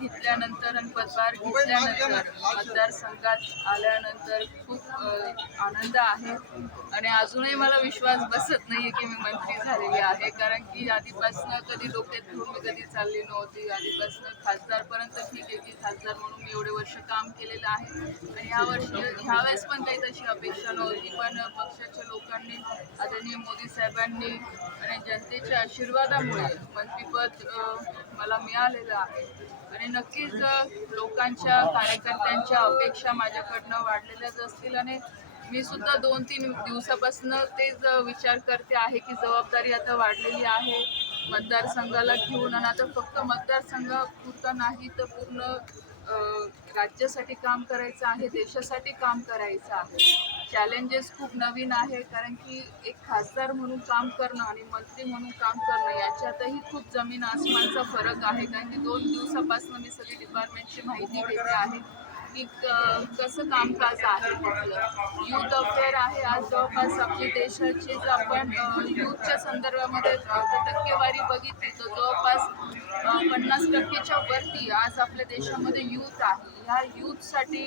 घेतल्यानंतर आणि पदभार घेतल्यानंतर मतदारसंघात आल्यानंतर खूप आनंद आहे. आणि अजूनही मला विश्वास बसत नाही आहे की मी मंत्री झालेली आहे. कारण की आधीपासून कधी डोक्यात घेऊन मी कधी चालली नव्हती. आधीपासून खासदारपर्यंत ठीक आहे की खासदार म्हणून मी एवढे वर्ष काम केलेलं आहे. आणि ह्या वर्षी ह्यावेळेस पण काही तशी अपेक्षा नव्हती. पण पक्षाच्या लोकांनी आदरणीय मोदी साहेबांनी आणि जनतेच्या आशीर्वादामुळे मंत्रिपद मला मिळालेलं आहे. आणि नक्कीच लोकांच्या कार्यकर्त्यांच्या अपेक्षा माझ्याकडनं वाढलेल्याच असतील आणि मी सुद्धा दोन तीन दिवसापासून तेच विचार करते आहे की जबाबदारी आता वाढलेली आहे. मतदारसंघाला घेऊन आणि आता फक्त मतदारसंघापुरता नाही तर पूर्ण राज्यासाठी काम करायचं आहे देशासाठी काम करायचं आहे. चॅलेंजेस खूप नवीन आहे कारण की एक खासदार म्हणून काम करणं आणि मंत्री म्हणून काम करणं याच्यातही खूप जमीन आसमानचा फरक आहे. कारण की दोन दिवसापासून मी सगळी डिपार्टमेंटची माहिती घेते आहे. की क- कसं कामकाज आहे तिथलं युथ अफेअर आहे आज जवळपास आपली देशाची जर आपण युथच्या संदर्भामध्ये टक्केवारी बघितली तर जवळपास पन्नास टक्केच्या वरती आज आपल्या देशामध्ये युथ आहे. ह्या युथसाठी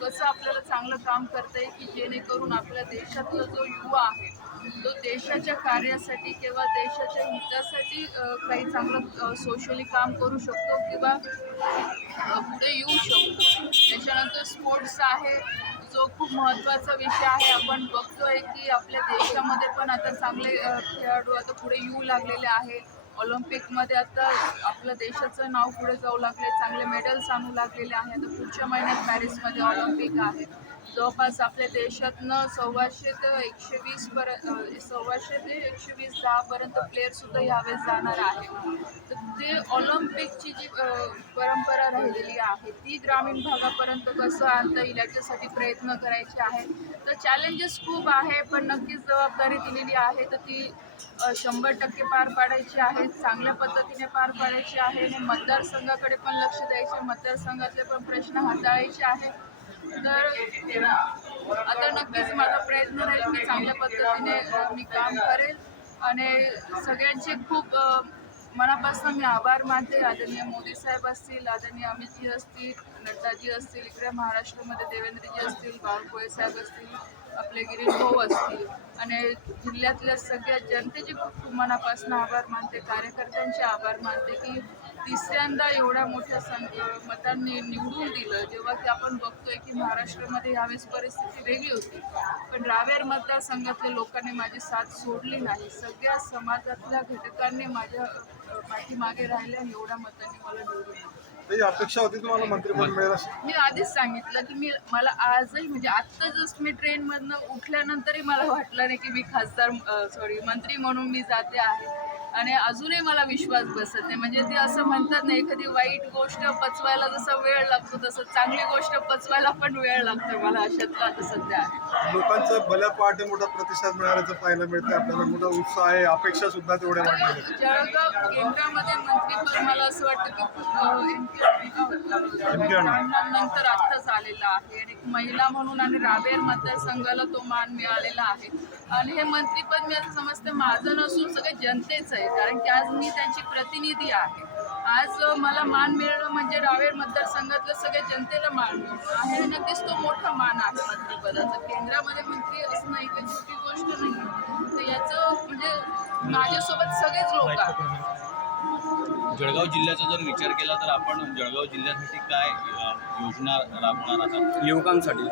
कसं आपल्याला चांगलं काम करता येईल की जेणेकरून आपल्या देशातला जो युवा आहे तो देशाच्या कार्यासाठी किंवा देशाच्या हितासाठी काही चांगलं सोशली काम करू शकतो किंवा पुढे येऊ शकतो. विषय आहे जो खूप महत्त्वाचा विषय आहे. आपण बघतोय की आपल्या देशामध्ये पण आता चांगले खेळाडू आता पुढे येऊ लागलेले आहेत. ऑलिम्पिकमध्ये आता आपलं देशाचं नाव पुढे जाऊ लागले चांगले मेडल्स आणू लागलेले आहेत. तर पुढच्या महिन्यात पॅरिसमध्ये ऑलिम्पिक आहे. जवळपास आपल्या देशातनं सव्वाशे ते एकशे वीस पर्यंत सव्वाशे ते एकशे वीस दहापर्यंत प्लेयरसुद्धा यावेळेस जाणार आहे तर ते ऑलिम्पिकची जी परंपरा राहिलेली आहे ती ग्रामीण भागापर्यंत कसं आणता येईल याच्यासाठी प्रयत्न करायचे आहेत. तर चॅलेंजेस खूप आहे पण नक्कीच जबाबदारी दिलेली आहे. तर ती शंभर टक्के पार पाडायची आहे चांगल्या पद्धतीने पार पाडायची आहे. आणि मतदारसंघाकडे पण लक्ष द्यायचे मतदारसंघातले पण प्रश्न हाताळायचे आहे. तर आता नक्कीच माझा प्रयत्न राहील की चांगल्या पद्धतीने मी काम करेल. आणि सगळ्यांचे खूप मनापासून मी आभार मानते. आदरणीय मोदी साहेब असतील आदरणीय अमितजी असतील नड्डाजी असतील इकडे महाराष्ट्रामध्ये देवेंद्रजी असतील बावनकुळे साहेब असतील आपले गिरीश भाऊ असतील आणि जिल्ह्यातल्या सगळ्या जनतेचे खूप मनापासून आभार मानते कार्यकर्त्यांचे आभार मानते की तिसऱ्यांदा एवढ्या मोठ्या सं मतांनी निवडून दिलं. जेव्हा की आपण बघतोय की महाराष्ट्रामध्ये यावेळेस परिस्थिती वेगळी होती. पण रावेर मतदारसंघातल्या लोकांनी माझी साथ सोडली नाही. सगळ्या समाजातल्या घटकांनी माझ्या पाठीमागे राहिल्या आणि एवढ्या मतांनी मला निवडून अपेक्षा होती तुम्हाला? मंत्रिपद मिळेल मी आधीच सांगितलं की मी मला आजही म्हणजे आत्ता जस्ट मी ट्रेनमधनं उठल्यानंतरही मला वाटलं नाही की मी खासदार सॉरी मंत्री म्हणून मी जाते आहे. आणि अजूनही मला विश्वास बसत नाही. म्हणजे ते असं म्हणतात ना एखादी वाईट गोष्ट पचवायला जसा वेळ लागतो तसं चांगली गोष्ट पचवायला पण वेळ लागतो मला अशातलं सध्या. आहे लोकांचं भल्या पहाटे मोठा प्रतिसाद मिळाल्याचं पाहायला मिळतं आपल्याला मोठा उत्साह आहे अपेक्षा सुद्धा तेवढ्या. जळगाव केंद्रामध्ये मंत्रीपद मला असं वाटतं की खूप नंतर आत्ताच आलेला आहे आणि एक महिला म्हणून आणि रावेर मतदारसंघाला तो मान मिळालेला आहे. आणि हे मंत्रीपद मी असं समजते माझं नसून सगळे जनतेचं आहे कारण की आज मी त्यांची प्रतिनिधी आहे. आज मला मान मिळणं म्हणजे रावेर मतदारसंघातल्या सगळ्या जनतेला मान मिळणं आहे. आणि नक्कीच तो मोठा मान आहे मंत्रिपदाचा केंद्रामध्ये मंत्री असणं ही काही छोटी गोष्ट नाही. तर याचं म्हणजे माझ्यासोबत सगळेच लोक आहेत. जळगाव जिल्ह्याचा जर विचार केला तर आपण जळगाव जिल्ह्यासाठी काय योजना राबवणार आता युवकांसाठी.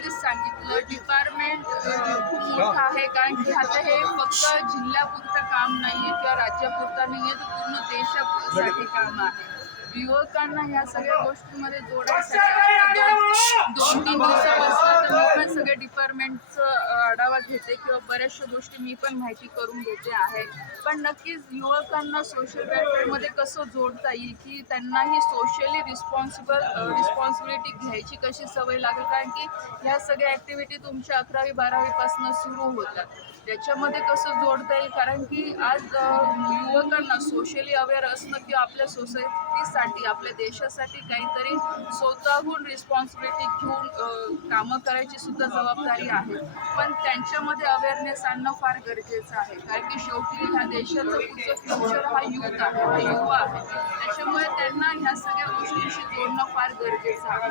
आधीच सांगितलं डिपार्टमेंट खूप मोठं आहे. कारण की आता हे फक्त जिल्ह्यापुरतं काम नाही आहे किंवा राज्यापुरतं नाही आहे तर पूर्ण देशासाठी काम आहे. युवकांना ह्या सगळ्या गोष्टींमध्ये जोडायसाठी दोन तीन दिवसापासून तर मी पण सगळ्या डिपार्टमेंटचं आढावा घेते किंवा बऱ्याचशा गोष्टी मी पण माहिती करून घेते आहे. पण नक्कीच युवकांना सोशल वेलफेअरमध्ये कसं जोडता येईल की त्यांनाही सोशली रिस्पॉन्सिबल रिस्पॉन्सिबिलिटी घ्यायची कशी सवय लागेल? कारण की ह्या सगळ्या ॲक्टिव्हिटी तुमच्या अकरावी बारावीपासून सुरू होतात. त्याच्यामध्ये कसं जोडता येईल? कारण की आज युवकांना सोशली अवेअर असणं किंवा आपल्या सोसायटीसाठी आपल्या देशासाठी काहीतरी स्वतःहून रिस्पॉन्सिबिलिटी घेऊन कामं करायची सुद्धा जबाबदारी आहे. पण त्यांच्यामध्ये अवेअरनेस आणणं फार गरजेचं आहे. कारण की शेवटी ह्या देशाचं पुढचं फ्युचर हा युथ आहे हा युवा आहे. त्याच्यामुळे त्यांना ह्या सगळ्या गोष्टींशी जोडणं फार गरजेचं आहे.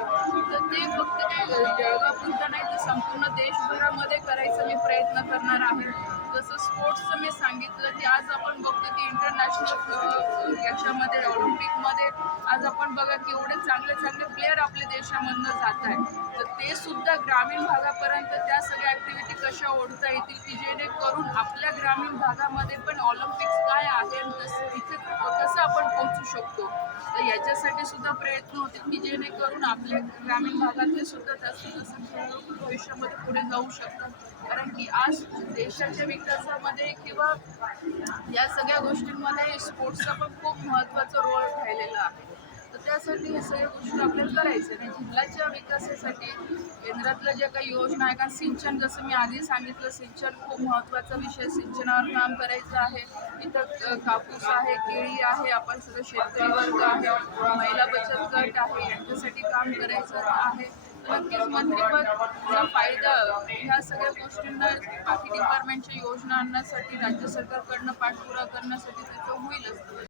तर ते फक्त काही जळगावपुरतं नाही तर संपूर्ण देशभरामध्ये करायचा मी प्रयत्न करणार आहे. जसं स्पोर्ट्सचं मी सांगितलं की आज आपण बघतो की इंटरनॅशनल याच्यामध्ये ऑलिम्पिकमध्ये आज आपण बघा की एवढे चांगले चांगले प्लेयर आपल्या देशामधनं जात आहेत. तर ते सुद्धा ग्रामीण भागापर्यंत त्या सगळ्या ॲक्टिव्हिटी कशा ओढता येतील की जेणेकरून आपल्या ग्रामीण भागामध्ये पण ऑलिम्पिक्स काय आहे तिथे कसं आपण पोहोचू शकतो? तर याच्यासाठी सुद्धा प्रयत्न होतील की जेणेकरून आपल्या ग्रामीण भागातले सुद्धा जास्त जास्त खेळाडू भविष्यामध्ये पुढे जाऊ शकतात. कारण की आज देशाच्या विकासामध्ये किंवा या सगळ्या गोष्टींमध्ये स्पोर्ट्सचा पण खूप महत्त्वाचा रोल राहिलेला आहे. तर त्यासाठी हे सगळ्या गोष्टी आपल्याला करायचं आणि जिल्ह्याच्या विकासासाठी केंद्रातल्या ज्या काही योजना आहे कारण सिंचन जसं मी आधी सांगितलं सिंचन खूप महत्त्वाचा विषय सिंचनावर काम करायचं आहे. इथं कापूस आहे केळी आहे आपण सगळं शेतकरी वर्ग आहे महिला बचत गट आहे यांच्यासाठी काम करायचं आहे. नक्कीच मंत्रिपदचा फायदा ह्या सगळ्या गोष्टींना बाकी डिपार्टमेंटच्या योजना आणण्यासाठी राज्य सरकारकडनं पाठपुरा करण्यासाठी त्याचं होईलच.